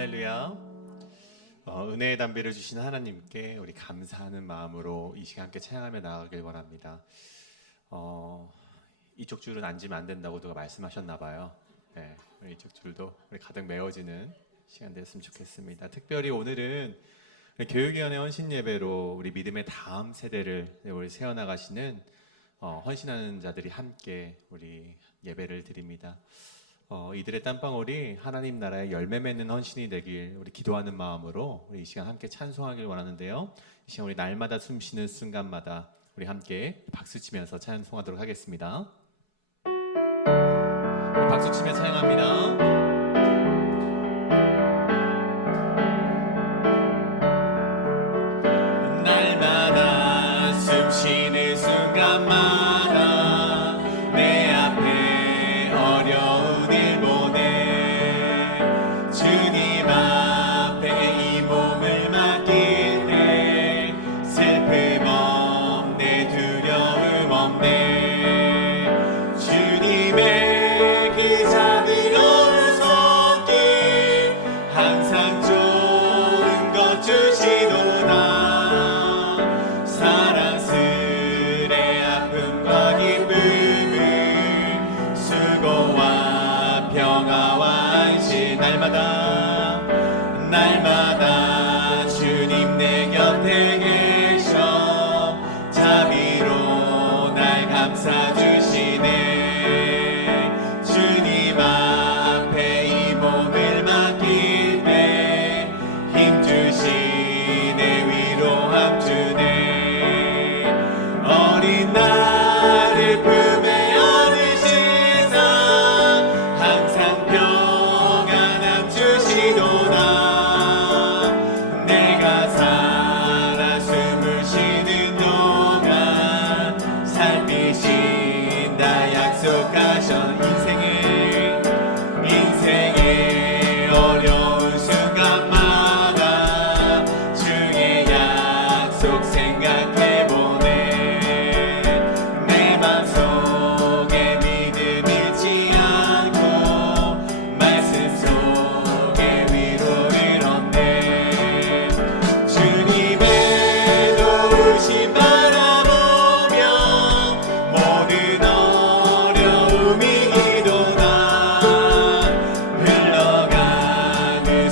할렐루야. 어, 은혜의 담배를 주신 하나님께 우리 감사하는 마음으로 이 시간 함께 찬양하며 나아가길 원합니다. 어, 이쪽 줄은 앉으면 안 된다고 누가 말씀하셨나 봐요. 네, 이쪽 줄도 우리 가득 메워지는 시간 됐으면 좋겠습니다. 특별히 오늘은 교육위원회 헌신 예배로 우리 믿음의 다음 세대를 우리 세워나가시는 어, 헌신하는 자들이 함께 우리 예배를 드립니다. 어, 이들의 땀방울이 하나님 나라의 열매 맺는 헌신이 되길 우리 기도하는 마음으로 우리 이 시간 함께 찬송하길 원하는데요. 이 시간 우리 날마다 숨쉬는 순간마다 우리 함께 박수 치면서 찬송하도록 하겠습니다. 박수 치며 찬 날마다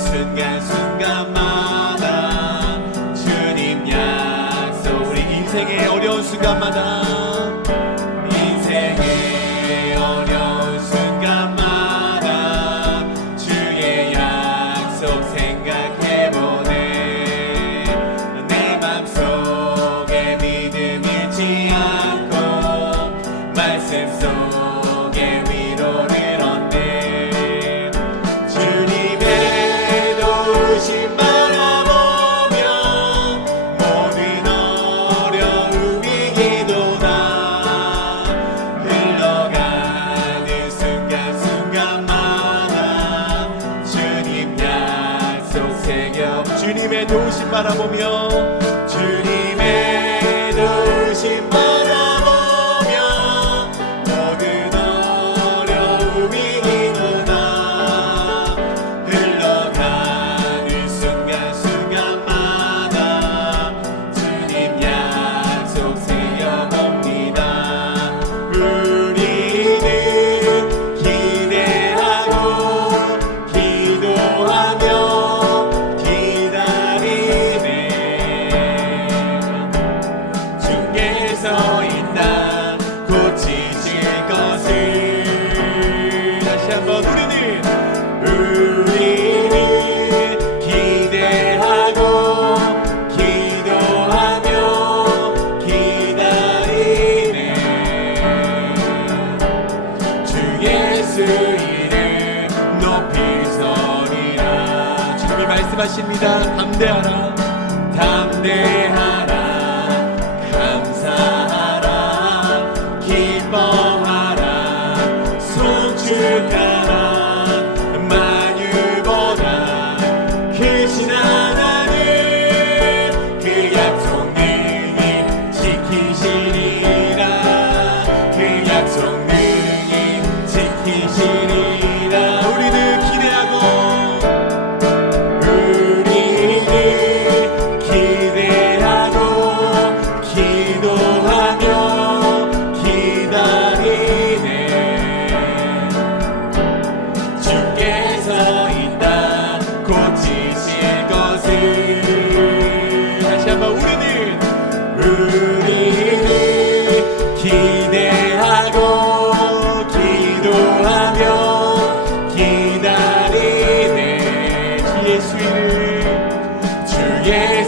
순간순간마 바라보며 말씀하십니다. 담대하라. 담대하라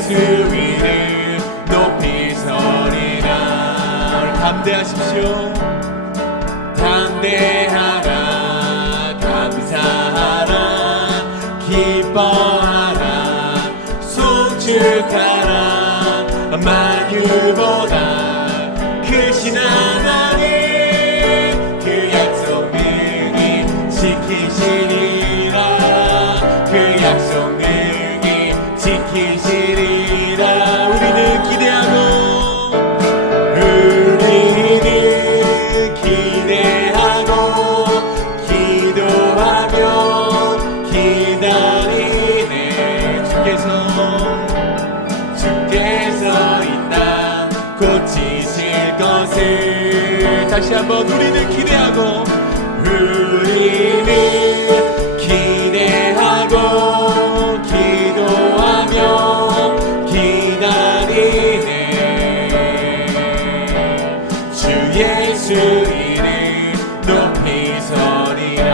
이름 높이 서리라. 담대하십시오. 담대 한번 우리는 기대하고 우리는 기대하고 기도하며 기다리네. 주 예수 이름 높이 서리라.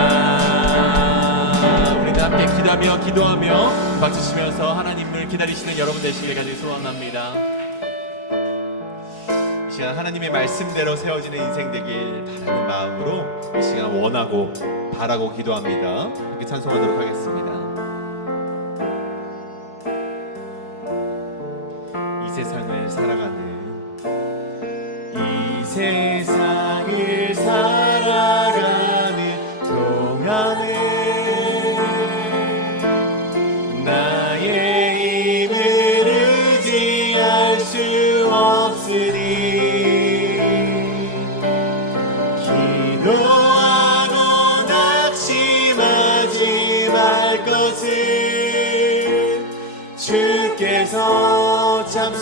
우리는 함께 기도하며 기도하며 박수 치면서 하나님을 기다리시는 여러분 되시길 간절히 소원합니다. 이 시간 하나님의 말씀대로 세워지는 인생 되길 바라는 마음으로 이 시간 원하고 바라고 기도합니다. 함께 찬송하도록 하겠습니다. 이 세상을 살아가는 이 세상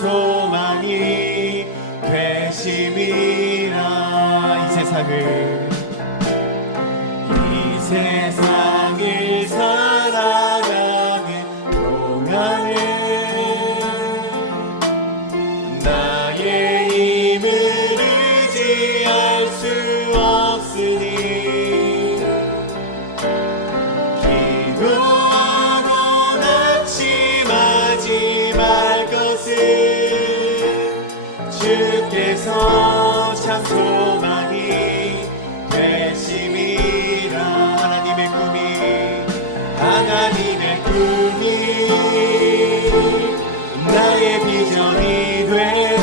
소망이 되심이라. 이 세상을 이 세상 주께서 참 소망이 되심이라. 하나님의 꿈이 하나님의 꿈이 나의 비전이 되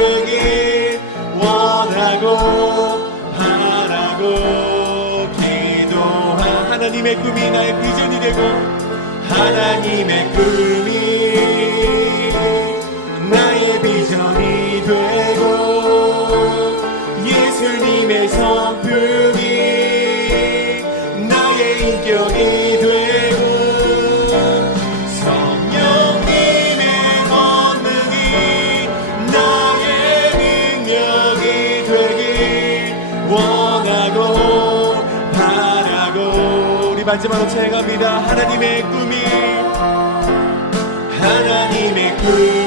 되길 원하고 바라고 기도한 하나님의 꿈이 나의 비전이 되고 하나님의 꿈이 나의 비전이 되고 예수님의 성품이 나의 인격이 되고 마지막으로 채갑니다 하나님의 꿈이 하나님의 꿈이